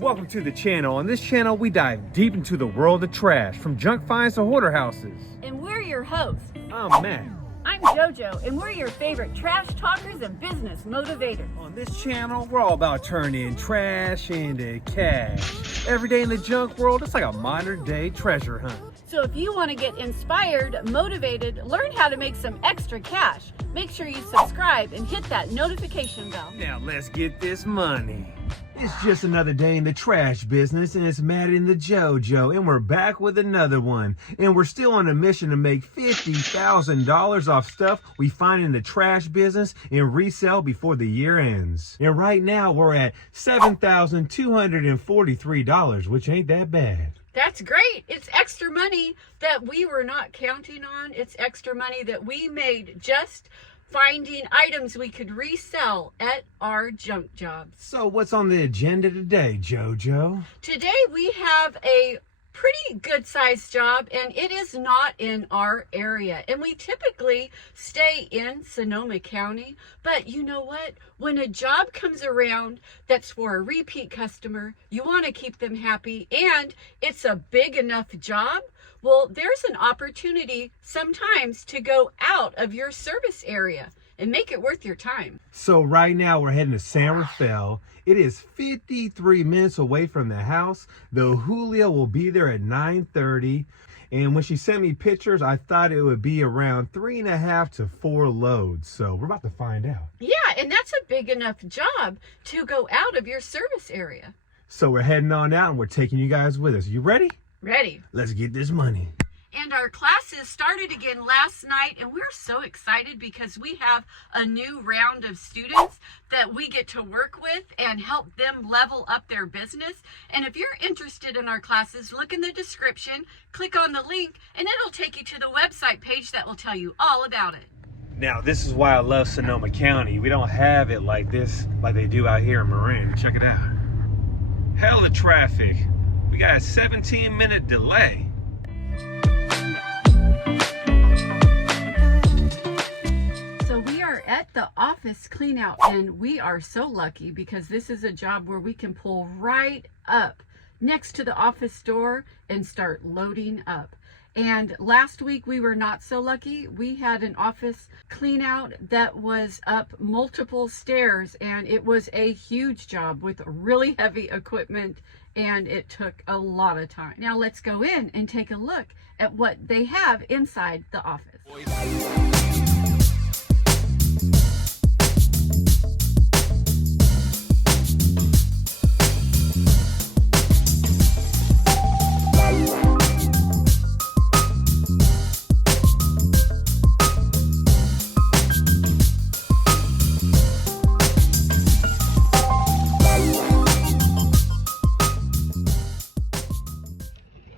Welcome to the channel. On this channel, we dive deep into the world of trash, from junk finds to hoarder houses. And we're your hosts. I'm Matt. I'm JoJo, and we're your favorite trash talkers and business motivators. On this channel, we're all about turning trash into cash. Every day in the junk world, it's like a modern day treasure hunt. So if you want to get inspired, motivated, learn how to make some extra cash, make sure you subscribe and hit that notification bell. Now let's get this money. It's just another day in the trash business, and it's Matt and the JoJo, and we're back with another one. And we're still on a mission to make $50,000 off stuff we find in the trash business and resell before the year ends. And right now we're at $7,243, which ain't that bad. That's great. It's extra money that we were not counting on. It's extra money that we made just finding items we could resell at our junk jobs. So what's on the agenda today, JoJo? Today we have a pretty good sized job, and it is not in our area, and we typically stay in Sonoma County. But you know what, when a job comes around that's for a repeat customer, you want to keep them happy, and it's a big enough job. Well, there's an opportunity sometimes to go out of your service area and make it worth your time. So right now we're heading to San Rafael. It is 53 minutes away from the house. The Julia will be there at 9:30. And when she sent me pictures, I thought it would be around 3.5 to 4 loads. So we're about to find out. Yeah, and that's a big enough job to go out of your service area. So we're heading on out, and we're taking you guys with us. You ready? Ready. Let's get this money. And our classes started again last night, and we're so excited because we have a new round of students that we get to work with and help them level up their business. And if you're interested in our classes, look in the description, click on the link, and it'll take you to the website page that will tell you all about it. Now, this is why I love Sonoma County. We don't have it like this, like they do out here in Marin. Check it out. Hell of traffic. We got a 17-minute delay. So we are at the office clean out, and we are so lucky because this is a job where we can pull right up next to the office door and start loading up. And last week we were not so lucky. We had an office clean out that was up multiple stairs, and it was a huge job with really heavy equipment, and it took a lot of time. Now let's go in and take a look at what they have inside the office.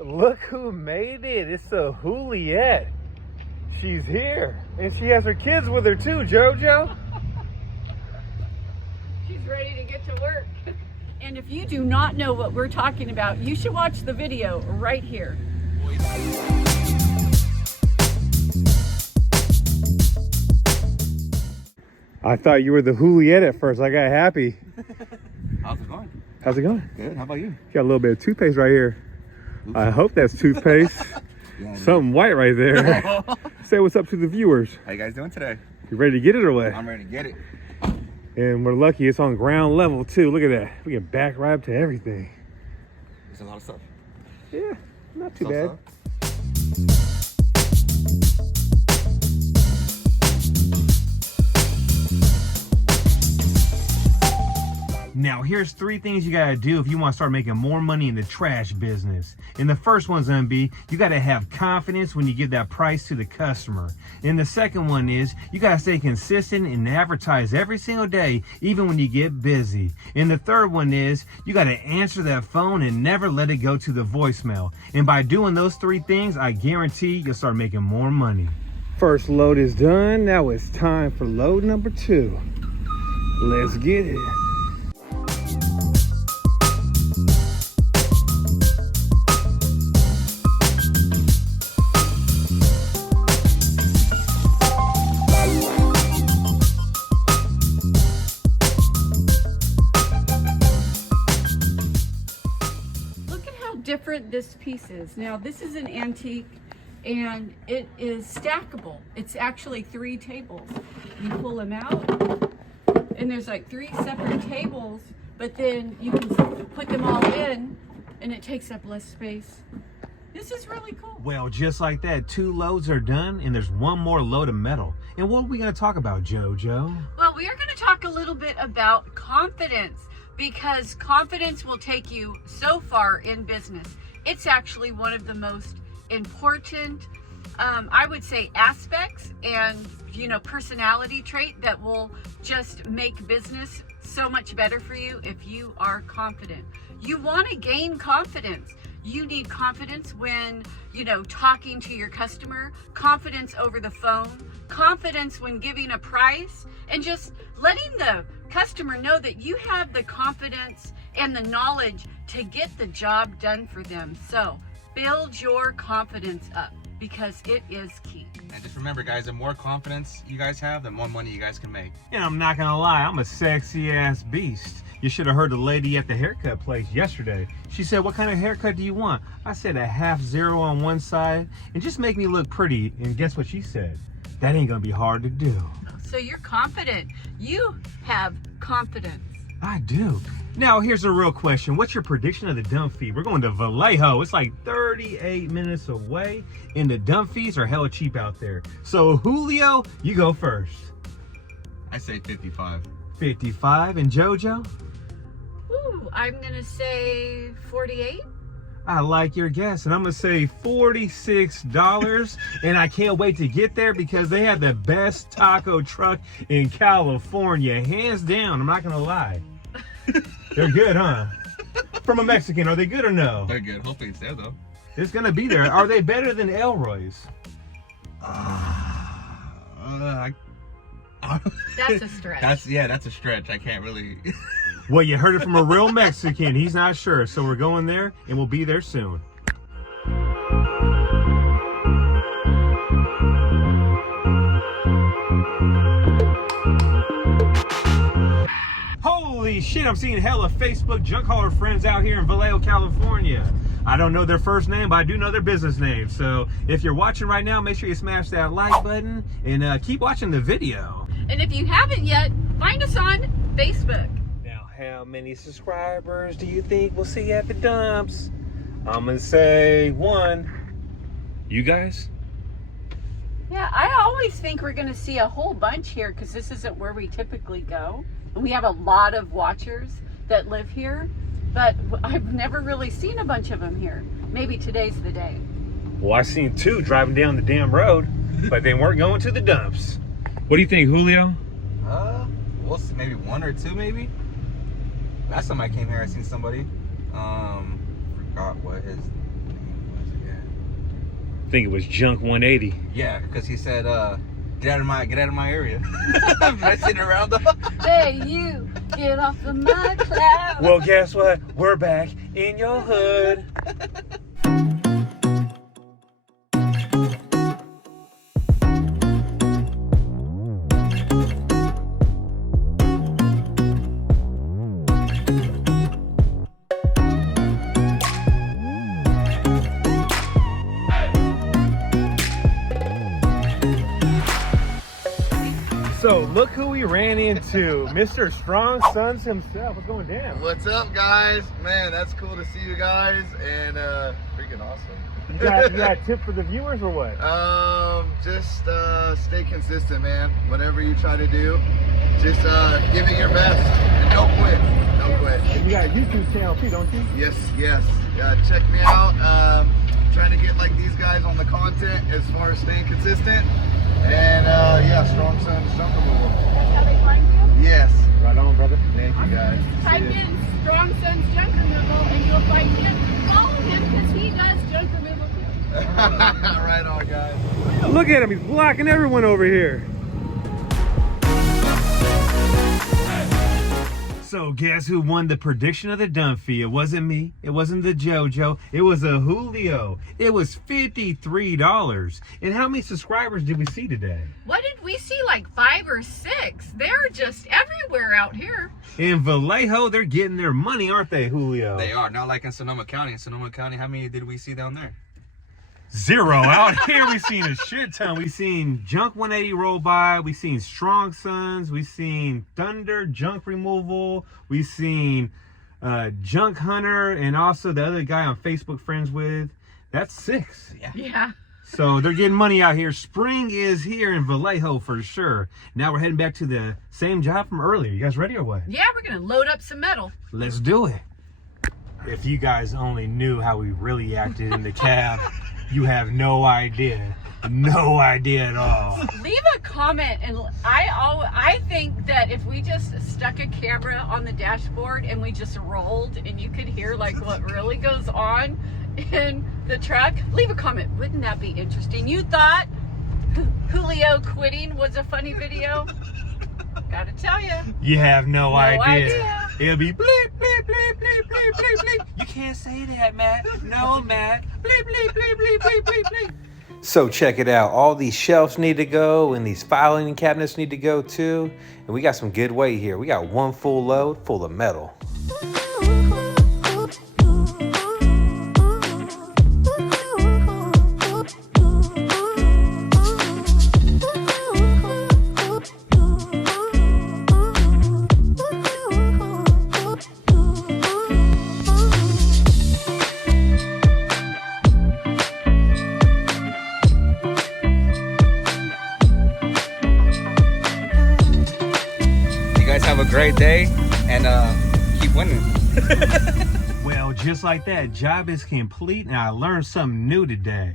Look who made it. It's the Juliet. She's here. And she has her kids with her too, JoJo. She's ready to get to work. And if you do not know what we're talking about, you should watch the video right here. I thought you were the Juliet at first. I got happy. How's it going? How's it going? Good. How about you? Got a little bit of toothpaste right here. Oops. I hope that's toothpaste. Yeah, Something white right there. Say what's up to the viewers. How you guys doing today? You ready to get it or what? I'm ready to get it. And we're lucky it's on ground level too. Look at that. We can back right up to everything. There's a lot of stuff. Yeah, not too Stuff, bad. Now, here's 3 things you gotta do if you want to start making more money in the trash business. And the first one's gonna be, you gotta have confidence when you give that price to the customer. And the second one is, you gotta stay consistent and advertise every single day, even when you get busy. And the third one is, you gotta answer that phone and never let it go to the voicemail. And by doing those 3 things, I guarantee you'll start making more money. First load is done. Now it's time for load number 2. Let's get it. different this piece is. Now this is an antique and it is stackable. It's actually 3 tables. You pull them out and there's like 3 separate tables, but then you can put them all in and it takes up less space. This is really cool. Well, just like that, 2 loads are done and there's 1 more load of metal. And what are we going to talk about, JoJo? Well, we are going to talk a little bit about confidence, because confidence will take you so far in business. It's actually one of the most important, I would say, aspects and, you know, personality trait that will just make business so much better for you if you are confident. You want to gain confidence. You need confidence when, you know, talking to your customer, confidence over the phone, confidence when giving a price, and just letting the customer know that you have the confidence and the knowledge to get the job done for them. So build your confidence up, because it is key. And just remember, guys, the more confidence you guys have, the more money you guys can make. And I'm not going to lie, I'm a sexy ass beast. You should have heard the lady at the haircut place yesterday. She said, what kind of haircut do you want? I said a 0.5 on one side and just make me look pretty. And guess what she said? That ain't gonna be hard to do. So you're confident. You have confidence. I do. Now here's a real question. What's your prediction of the dump fee? We're going to Vallejo. It's like 38 minutes away and the dump fees are hella cheap out there. So Julio, you go first. I say 55. 55. And JoJo? Ooh, I'm gonna say 48. I like your guess, and I'm gonna say $46. And I can't wait to get there because they have the best taco truck in California, hands down. I'm not gonna lie. They're good, huh? From a Mexican, are they good or no? They're good. Hopefully it's there, though. It's gonna be there. Are they better than Elroy's? That's a stretch. That's a stretch. I can't really. Well, you heard it from a real Mexican. He's not sure, so we're going there, and we'll be there soon. Holy shit, I'm seeing hella Facebook junk hauler friends out here in Vallejo, California. I don't know their first name, but I do know their business name. So if you're watching right now, make sure you smash that like button and keep watching the video. And if you haven't yet, find us on Facebook. Now, how many subscribers do you think we'll see at the dumps? I'm gonna say 1. You guys? Yeah, I always think we're gonna see a whole bunch here because this isn't where we typically go. And we have a lot of watchers that live here, but I've never really seen a bunch of them here. Maybe today's the day. Well, I seen 2 driving down the damn road, but they weren't going to the dumps. What do you think, Julio? We'll see, maybe 1 or 2, maybe. Last time I came here, I seen somebody. Forgot what his name was again. I think it was Junk 180. Yeah, because he said, get out of my area. I'm messing around though. Hey, you, get off of my cloud. Well, guess what? We're back in your hood. So look who we ran into, Mr. Strong Sons himself. What's going down? What's up, guys? Man, that's cool to see you guys, and freaking awesome. You got a tip for the viewers or what? Just stay consistent, man. Whatever you try to do, just give it your best and don't quit. Don't quit. And you got a YouTube channel too, don't you? Yes. Check me out. Trying to get like these guys on the content as far as staying consistent. And yeah, Strong Sons junk removal. That's how they find you? Yes. Right on, brother. Thank you, guys. Type in Strong Sons junk removal and you'll find him. Follow him because he does junk removal too. Right on, guys. Look at him, he's blocking everyone over here. So guess who won the prediction of the dump fee? It wasn't me. It wasn't the JoJo. It was a Julio. It was $53. And how many subscribers did we see today? What did we see? Like 5 or 6. They're just everywhere out here. In Vallejo, they're getting their money, aren't they, Julio? They are. Not like in Sonoma County. In Sonoma County, how many did we see down there? 0. Out here, we seen a shit ton. We seen Junk 180 roll by. We seen Strong Sons. We seen Thunder, Junk Removal. We seen Junk Hunter, and also the other guy I'm Facebook friends with. That's 6. Yeah. So they're getting money out here. Spring is here in Vallejo for sure. Now we're heading back to the same job from earlier. You guys ready or what? Yeah, we're going to load up some metal. Let's do it. If you guys only knew how we really acted in the cab, you have no idea. No idea at all. Leave a comment, and I think that if we just stuck a camera on the dashboard and we just rolled and you could hear like what really goes on in the truck, leave a comment. Wouldn't that be interesting? You thought Julio quitting was a funny video? Gotta tell you. You have no idea. It'll be bleep, bleep, bleep, bleep, bleep, bleep, bleep. You can't say that, Matt. No, Matt. Bleep, bleep, bleep, bleep, bleep, bleep, bleep. So check it out. All these shelves need to go, and these filing cabinets need to go too. And we got some good weight here. We got one full load full of metal. Have a great day and keep winning. Well, just like that, job is complete and I learned something new today.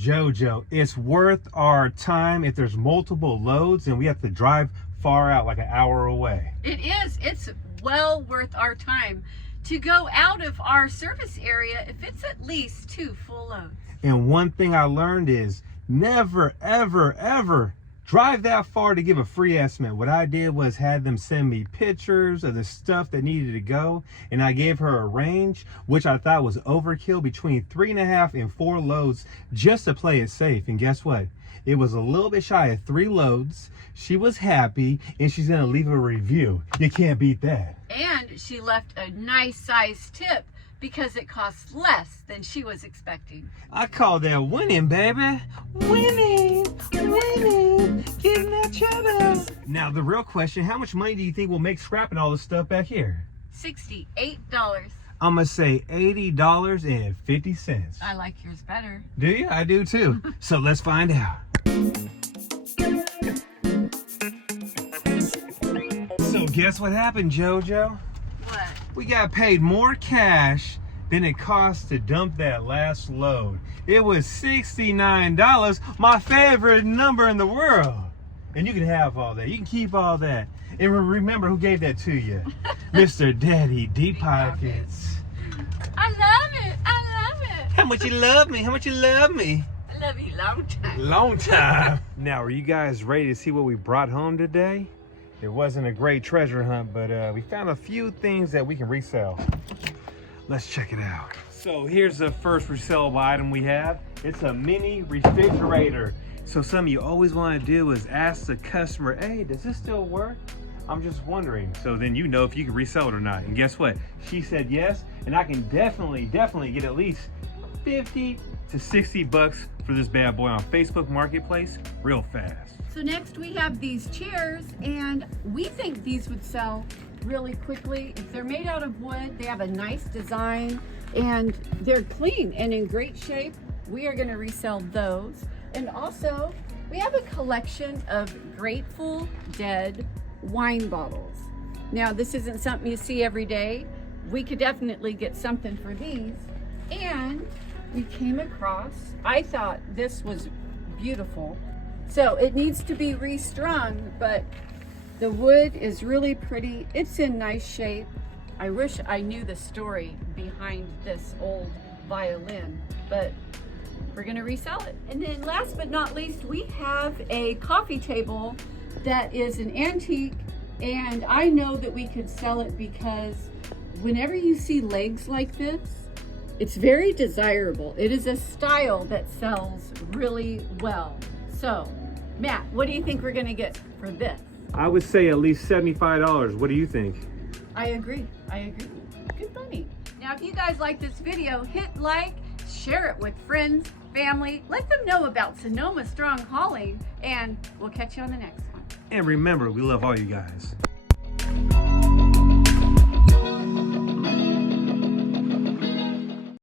JoJo, it's worth our time if there's multiple loads and we have to drive far out, like an hour away. It is. It's well worth our time to go out of our service area if it's at least 2 full loads. And one thing I learned is never, ever, ever drive that far to give a free estimate. What I did was had them send me pictures of the stuff that needed to go, and I gave her a range, which I thought was overkill, between 3.5 and 4 loads, just to play it safe. And guess what? It was a little bit shy of 3 loads. She was happy, and she's gonna leave a review. You can't beat that. And she left a nice size tip because it costs less than she was expecting. I call that winning, baby. Winning, winning, getting that cheddar. Now the real question, how much money do you think we'll make scrapping all this stuff back here? $68. I'm gonna say $80.50. I like yours better. Do you? I do too. So let's find out. So guess what happened, JoJo? What? We got paid more cash than it cost to dump that last load. It was $69, my favorite number in the world. And you can have all that. You can keep all that. And remember who gave that to you. Mr. Daddy Deep Pockets. I love it. I love it. How much you love me? How much you love me? I love you long time. Long time. Now, are you guys ready to see what we brought home today? It wasn't a great treasure hunt, but we found a few things that we can resell. Let's check it out. So here's the first resellable item we have. It's a mini refrigerator. So something you always want to do is ask the customer, hey, does this still work? I'm just wondering. So then you know if you can resell it or not. And guess what? She said yes, and I can definitely get at least 50 to 60 bucks for this bad boy on Facebook Marketplace real fast. So next we have these chairs, and we think these would sell really quickly. If they're made out of wood, they have a nice design, and they're clean and in great shape. We are going to resell those. And also, we have a collection of Grateful Dead wine bottles. Now, this isn't something you see every day. We could definitely get something for these. And we came across, I thought this was beautiful. So it needs to be restrung, but the wood is really pretty. It's in nice shape. I wish I knew the story behind this old violin, but we're gonna resell it. And then last but not least, we have a coffee table that is an antique And I know that we could sell it because whenever you see legs like this, it's very desirable. It is a style that sells really well. So, Matt, what do you think we're gonna get for this? I would say at least $75. What do you think? I agree. Good money. Now, if you guys like this video, hit like, share it with friends, family, let them know about Sonoma Strong Hauling, and we'll catch you on the next one. And remember, we love all you guys.